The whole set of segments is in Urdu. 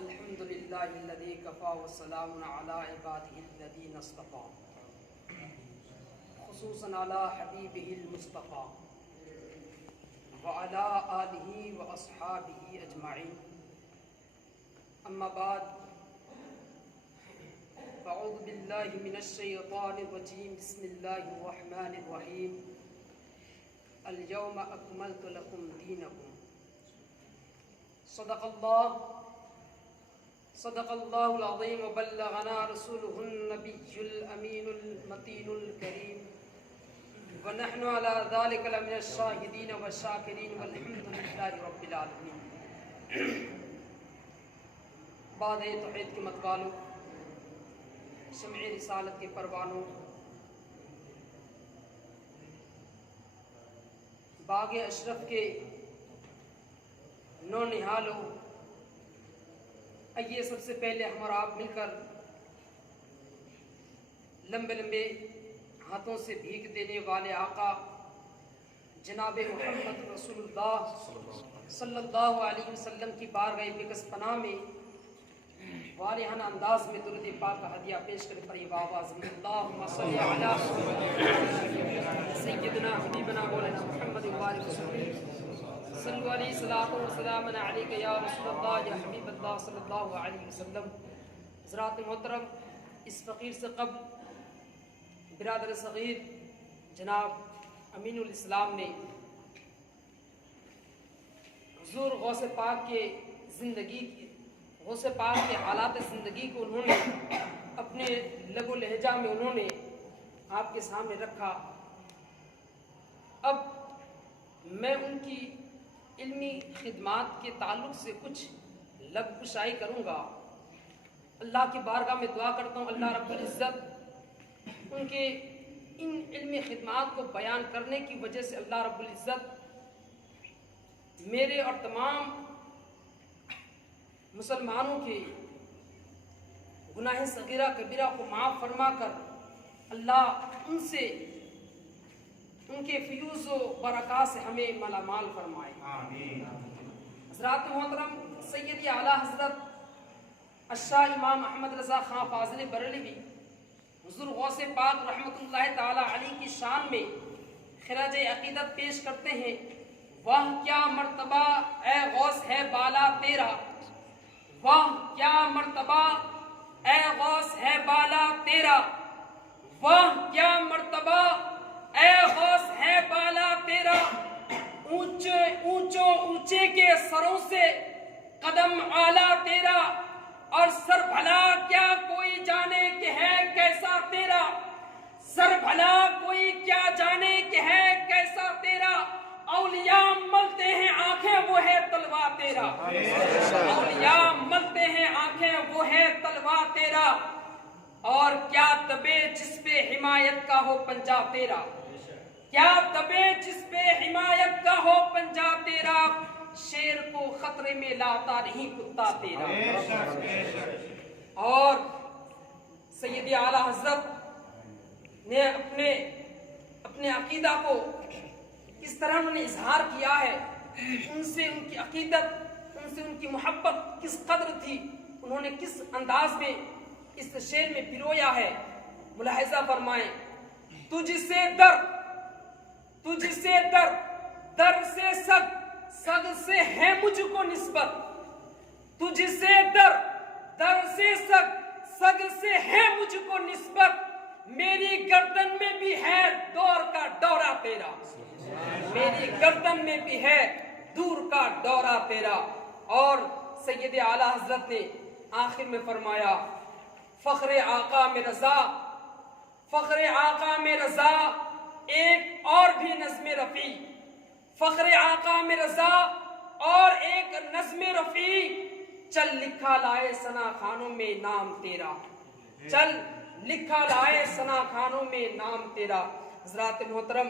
الحمد للہ الذی کفا وسلام علی عبادہ الذین اصطفیٰ خصوصاً علی حبیبہ المصطفیٰ وعلی آلہ واصحابہ اجمعین اما بعد فاعوذ باللہ من الشیطان الرجیم بسم اللہ الرحمن الرحیم اليوم اکملت لکم دینکم صدق اللہ العظیم وبلغنا رسولہ النبی الامین المتین الکریم ونحن على ذلك لمن الشاہدین والشاکرین والحمد للہ رب العالمین۔ بعد توحید کے متوالوں، شمع رسالت کے پروانوں، باغ اشرف کے نو نہالوں، آئیے سب سے پہلے ہم اور آپ مل کر لمبے لمبے ہاتھوں سے بھیک دینے والے آقا جناب محمد رسول اللہ صلی اللہ علیہ وسلم کی بارگاہ بکس پناہ میں والہانہ انداز میں درود پاک کا ہدیہ پیش کرے پر یہ آواز میں اللہم صلی علی سیدنا حبیبنا مولانا محمد وبارک وسلم صلو علیہ صلاۃ وسلام علیک یا رسول اللہ یا حبیب اللہ صلی اللہ علیہ وسلم۔ حضرات محترم، اس فقیر سے قبل برادر صغیر جناب امین الاسلام نے حضور غوث پاک کے غوث پاک کے حالات زندگی کو انہوں نے اپنے لب و لہجہ میں انہوں نے آپ کے سامنے رکھا۔ اب میں ان کی علمی خدمات کے تعلق سے کچھ لب کشائی کروں گا۔ اللہ کی بارگاہ میں دعا کرتا ہوں اللہ رب العزت ان کے ان علمی خدمات کو بیان کرنے کی وجہ سے اللہ رب العزت میرے اور تمام مسلمانوں کے گناہ صغیرہ کبیرہ کو معاف فرما کر اللہ ان کے فیوز و برکات سے ہمیں مالا مال فرمائے۔ حضرات محترم، سیدی اعلیٰ حضرت الشاہ امام احمد رضا خان فاضل بریلوی حضور غوث پاک رحمۃ اللہ تعالی علیہ کی شان میں خراج عقیدت پیش کرتے ہیں۔ واہ کیا مرتبہ اے غوث ہے بالا تیرا، واہ کیا مرتبہ اے غوث ہے بالا تیرا، واہ کیا مرتبہ اے غوث ہے بالا تیرا، اونچے کے سروں سے قدم اعلیٰ تیرا، اور سر بھلا کیا کوئی جانے کہ ہے کیسا تیرا، سر بھلا کوئی کیا جانے کہ ہے کیسا تیرا، اولیاء ملتے ہیں آنکھیں وہ ہے تلوا تیرا، اولیاء ملتے ہیں آنکھیں وہ ہے تلوا تیرا، اور کیا دبے جس پہ حمایت کا ہو پنجہ تیرا، کیا دبے جس پہ حمایت کا ہو پنجہ تیرا، شیر کو خطرے میں لاتا نہیں کتا تیرا۔ اور سیدی اعلیٰ حضرت نے اپنے عقیدہ کو اس طرح انہوں نے اظہار کیا ہے، ان سے ان کی عقیدت، ان سے ان کی محبت کس قدر تھی، انہوں نے کس انداز میں اس شعر میں پرویا ہے۔ ملاحظہ فرمائیں، تجھ سے در در سے سگ سے ہے مجھ کو نسبت، تجھ سے در سے سگ سے ہے مجھ کو نسبت، میری گردن میں بھی ہے دور کا دورہ تیرا، میری گردن میں بھی ہے دور کا دورہ تیرا۔ اور سید اعلیٰ حضرت نے آخر میں فرمایا، فخر آقا میں رضا ایک اور بھی نظم رفیع، فخر آقا میں رضا اور ایک نظم رفیع، چل لکھا لائے ثنا خانوں میں نام تیرا، چل لکھا لائے ثنا خانوں میں نام تیرا۔ حضرات محترم،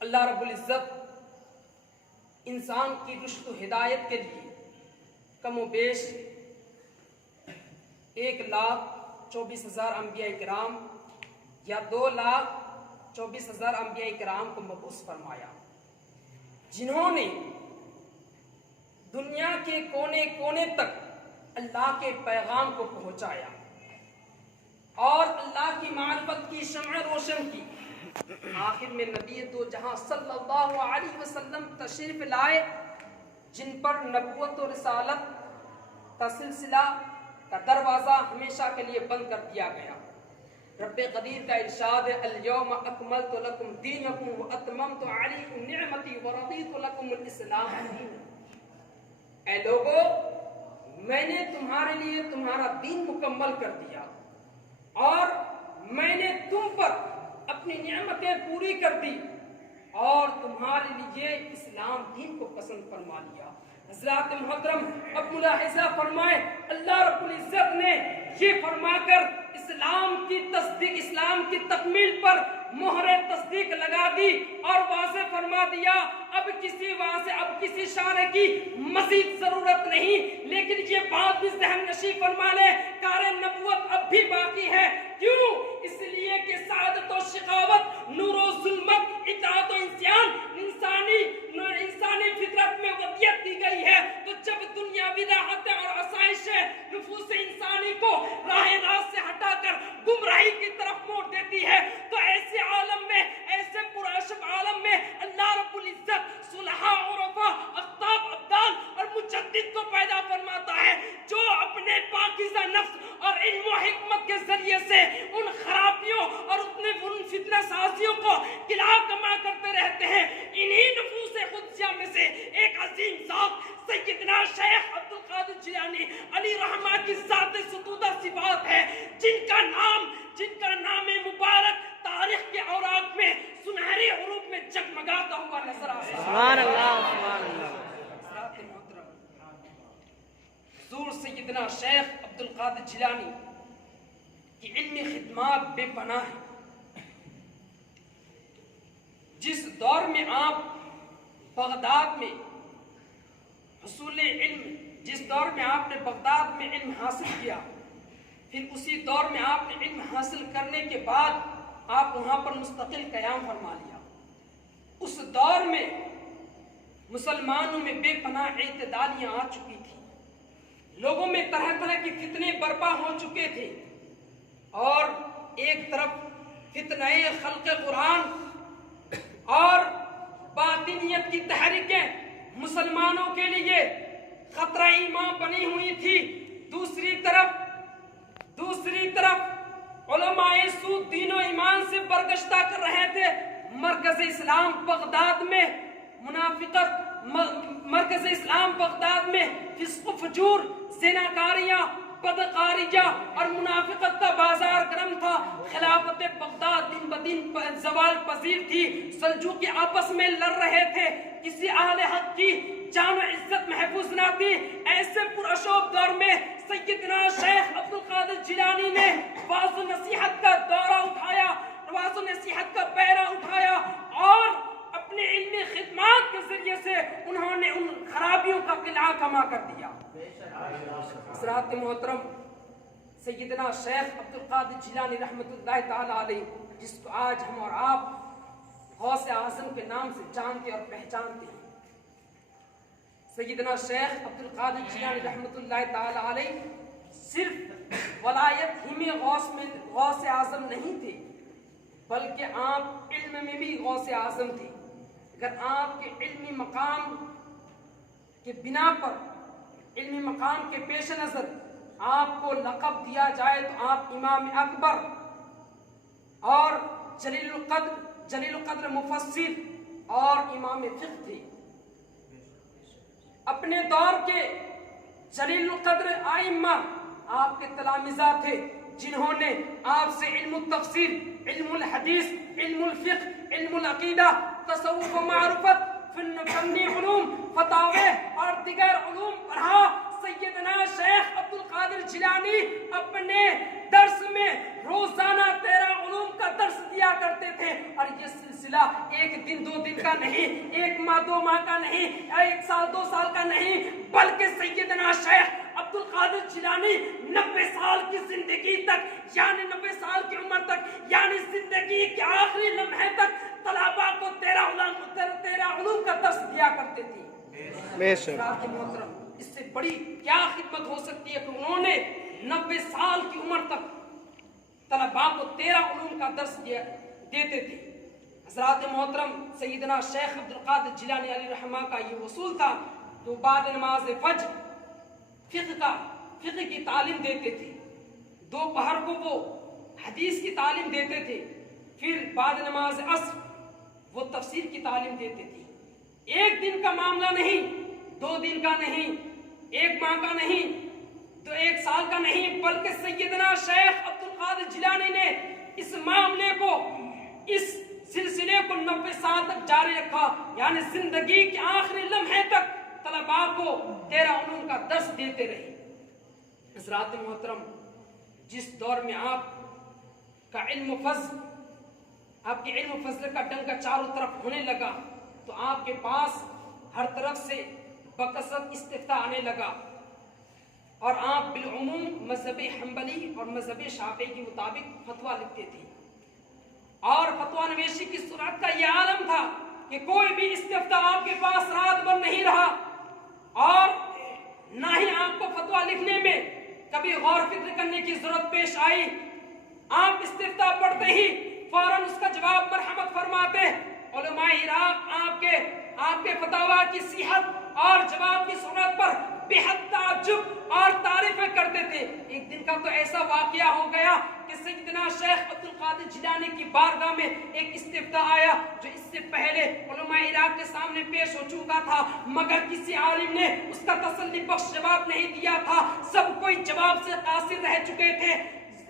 اللہ رب العزت انسان کی رشد و ہدایت کے لیے کم و بیش 1,24,000 انبیاء کرام یا 2,24,000 انبیاء کرام کو مبعوث فرمایا، جنہوں نے دنیا کے کونے کونے تک اللہ کے پیغام کو پہنچایا اور اللہ کی معرفت کی شمع روشن کی۔ آخر میں نبی دو جہاں صلی اللہ علیہ وسلم تشریف لائے، جن پر نبوت و رسالت کا سلسلہ کا دروازہ ہمیشہ کے لیے بند کر دیا گیا۔ رب قدیر کا ارشاد ہے، الیوم اکملت لکم دینکم واتممت علیکم نعمتی ورضیت لکم الاسلام دینا۔ اے لوگو، میں نے تمہارے لیے تمہارا دین مکمل کر دیا اور میں نے تم پر اپنی نعمتیں پوری کر دی اور تمہارے لیے اسلام دین کو پسند فرما لیا۔ حضرات محترم، اب ملاحظہ فرمائیں، اللہ رب العزت نے یہ فرما کر اسلام کی تصدیق، اسلام کی تکمیل پر مہر تصدیق لگا دی اور واضح فرما دیا اب کسی اشارے کی مزید ضرورت نہیں۔ لیکن یہ بات بھی ذہن نشی فرما لے، کار نبوت اب بھی باقی ہے۔ کیوں؟ اس لیے کہ سعادت و شقاوت، نور و ظلمت، اطاعت و عصیان انسانی فطرت میں وضعیت دی گئی ہے۔ تو جب دنیاوی راحتیں اور آسائشیں نفوس انسانی کو راہ راست سے ہٹا کر گمراہی کی طرف موڑ دیتی ہے، تو ایسے عالم میں، ایسے پرعشق عالم میں اللہ رب العزت صلحاء، عرفاء، اقطاب، ابدال اور مجدد کو پیدا فرماتا ہے، جو اپنے پاکیزہ نفس اور علم و حکمت کے ذریعے سے ان خرابیوں اور ان فتنہ سازیوں کو قلعہ کما کرتے رہتے ہیں۔ انہی نفوس قدسیہ میں سے ایک عظیم ذات سیدنا شیخ عبد القادر جیلانی علی رحمہ کی ذات ستودہ صفات ہے، جن کا نام مبارک تاریخ کے اوراق میں سنہری حروف میں جگمگاتا ہوا نظر آتا ہے۔ سبحان اللہ، سبحان اللہ۔ حضرات محترم، حضور سیدنا شیخ عبد القادر جیلانی کی علمی خدمات بے پناہ ہیں۔ جس دور میں آپ بغداد میں حصول علم، جس دور میں آپ نے بغداد میں علم حاصل کیا، پھر اسی دور میں آپ نے علم حاصل کرنے کے بعد آپ وہاں پر مستقل قیام فرما لیا۔ اس دور میں مسلمانوں میں بے پناہ اعتدالیاں آ چکی تھی، لوگوں میں طرح طرح کی فتنے برپا ہو چکے تھے، اور ایک طرف فتنہ خلق قرآن اور باطنیت کی تحریکیں مسلمانوں کے لیے خطرہ ایمان بنی ہوئی تھی، دوسری طرف علماء سود دین و ایمان سے برگشتہ کر رہے تھے۔ مرکز اسلام بغداد میں منافقت، مرکز اسلام بغداد میں فسق و فجور، زناکاریاں، بدکاریہ اور منافقت کا بازار گرم تھا۔ خلافت بغداد دن بدن زوال پذیر تھی، سلجوقی آپس میں لڑ رہے تھے، کسی اہل حق کی جان و عزت محفوظ نہ تھی۔ ایسے پراشوب دور میں سیدنا شیخ عبد القادر جیلانی نے واعظ و نصیحت کا دورہ اٹھایا، واعظ و نصیحت کا بیرہ اٹھایا، اور اپنے علمی خدمات کے ذریعے سے انہوں نے ان خرابیوں کا قلعہ کما کر دیا۔ حضرات محترم، سیدنا شیخ عبد القادر جیلانی رحمۃ اللہ تعالی علیہ، جس کو آج ہم اور آپ غوث اعظم کے نام سے جانتے اور پہچانتے ہیں، سیدنا شیخ عبد القادر جیلانی رحمۃ اللہ تعالی علیہ صرف ولایت ہی میں غوث اعظم نہیں تھے، بلکہ آپ علم میں بھی غوث اعظم تھے۔ اگر آپ کے علمی مقام کے بنا پر، علمی مقام کے پیش نظر آپ کو لقب دیا جائے تو آپ امام اکبر اور جلیل القدر مفسر اور امام فقہ تھے۔ اپنے دور کے جلیل القدر ائمہ آپ کے تلامذہ تھے، جنہوں نے آپ سے علم التفسیر، علم الحدیث، علم الفقہ، علم العقیدہ، تصوف و معرفت، فنی علوم، فتاوی اور دیگر علوم پڑھا۔ سیدنا شیخ عبد القادر جیلانی اپنے درس میں روزانہ 13 علوم کا درس دیا کرتے تھے، اور یہ سلسلہ ایک دن 2 دن کا نہیں، 1 ماہ 2 ماہ کا نہیں، 1 سال 2 سال کا نہیں، بلکہ سیدنا شیخ عبد القادر جیلانی 90 سال کی زندگی تک، یعنی 90 سال کی عمر تک، یعنی زندگی کے آخری لمحے تک طلباء کو 13 علوم کا درس دیا کرتے تھے۔ بے شک حضرات محترم، اس سے بڑی کیا خدمت ہو سکتی ہے کہ انہوں نے 90 سال کی عمر تک طلباء کو 13 علوم کا درس دیتے تھے۔ حضرات محترم، سیدنا شیخ عبد القادر جیلانی علیہ رحمہ کا یہ اصول تھا تو بعد نماز فجر فقہ کی تعلیم دیتے تھے، دوپہر کو وہ حدیث کی تعلیم دیتے تھے، پھر بعد نماز عصر وہ تفسیر کی تعلیم دیتے تھے۔ ایک دن کا معاملہ نہیں، 2 دن کا نہیں، 1 ماہ کا نہیں، تو 1 سال کا نہیں، بلکہ سیدنا شیخ عبد القادر جیلانی نے اس معاملے کو، اس سلسلے کو 90 سال تک جاری رکھا، یعنی زندگی کے آخری لمحے تک طلباء کو 13 علوم کا درس دیتے رہے۔ حضرات محترم، جس دور میں آپ کا علم و فضل، آپ کے علم و فضل کا ڈنکا چاروں طرف ہونے لگا تو آپ کے پاس ہر طرف سے بکثرت استفتاء آنے لگا، اور آپ بالعموم مذہب حنبلی اور مذہب شافعی کے مطابق فتویٰ لکھتے تھے، اور فتویٰ نویسی کی صورت کا یہ عالم تھا کہ کوئی بھی استفتاء آپ کے پاس رات بھر نہیں رہا، اور نہ ہی آپ کو فتویٰ لکھنے میں کبھی غور فکر کرنے کی ضرورت پیش آئی۔ آپ استفتاء پڑھتے ہی فوراً اس کا جواب مرحمت فرماتے۔ علماء عراق آپ کے فتاویٰ کی صحت اور جواب کی سنت پر بے حد تعجب اور تعریفیں کرتے تھے۔ ایک دن کا تو ایسا واقعہ ہو گیا کہ سیدنا شیخ عبد القادر جیلانی کی بارگاہ میں ایک استفتاء آیا جو اس سے پہلے علماء عراق کے سامنے پیش ہو چکا تھا، مگر کسی عالم نے اس کا تسلی بخش جواب نہیں دیا تھا، سب کوئی جواب سے قاصر رہ چکے تھے۔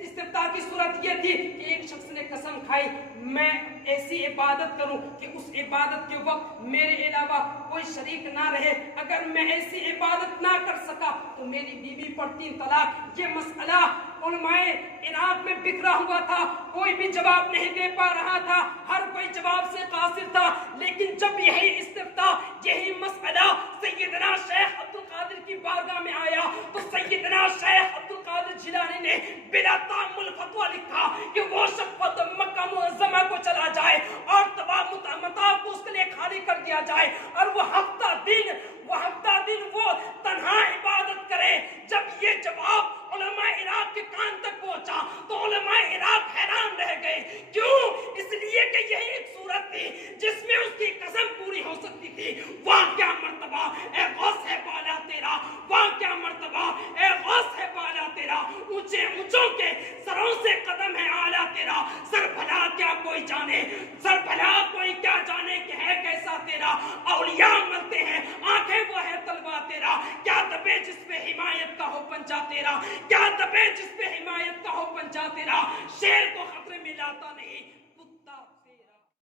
استفتاء کی صورت یہ تھی کہ ایک شخص نے قسم کھائی، میں ایسی عبادت کروں کہ اس عبادت کے وقت میرے علاوہ کوئی شریک نہ رہے، اگر میں ایسی عبادت نہ کر سکا تو میری بیوی پر 3 طلاق۔ یہ مسئلہ علماء عراق میں بکھرا ہوا تھا، کوئی بھی جواب نہیں دے پا رہا تھا، ہر کوئی جواب سے قاصر تھا۔ لیکن جب یہی استفتاء، یہی مسئلہ سیدنا شیخ عبد القادر کی بارگاہ میں آیا تو سیدنا شیخ عبد القادر جیلانی نے بلا تعامل فتویٰ لکھا کہ وہ شخص مکہ معظمہ کو چلا جائے اور تمام مطاف کو اس کے لیے خالی کر دیا جائے، اور وہ ہفتہ دن وہ تنہا عبادت کرے۔ جب یہ جواب علماء عراق کے کان تک پہنچا تو علماء عراق حیران رہ گئے۔ کیوں؟ اس لیے کہ یہی ایک صورت تھی جس میں اس کی قسم پوری ہو سکتی تھی۔ واہ کیا مرتبہ اے غوث ہے بالا تیرا، واہ کیا مرتبہ اے غوث ہے بالا تیرا، اونچے اونچوں کے سروں سے قدم ہے اعلیٰ تیرا، سر بھلا کیا کوئی جانے، سر بھلا کوئی کیا جانے کہ ہے کیسا تیرا، اولیاء ملتے ہیں آنکھیں وہ ہے طلبہ تیرا، کیا دبے جس پہ حمایت کا ہو پنجا تیرا، کیا دبے جس پہ حمایت کا ہو پنجا تیرا، شیر کو خطرے میں لاتا نہیں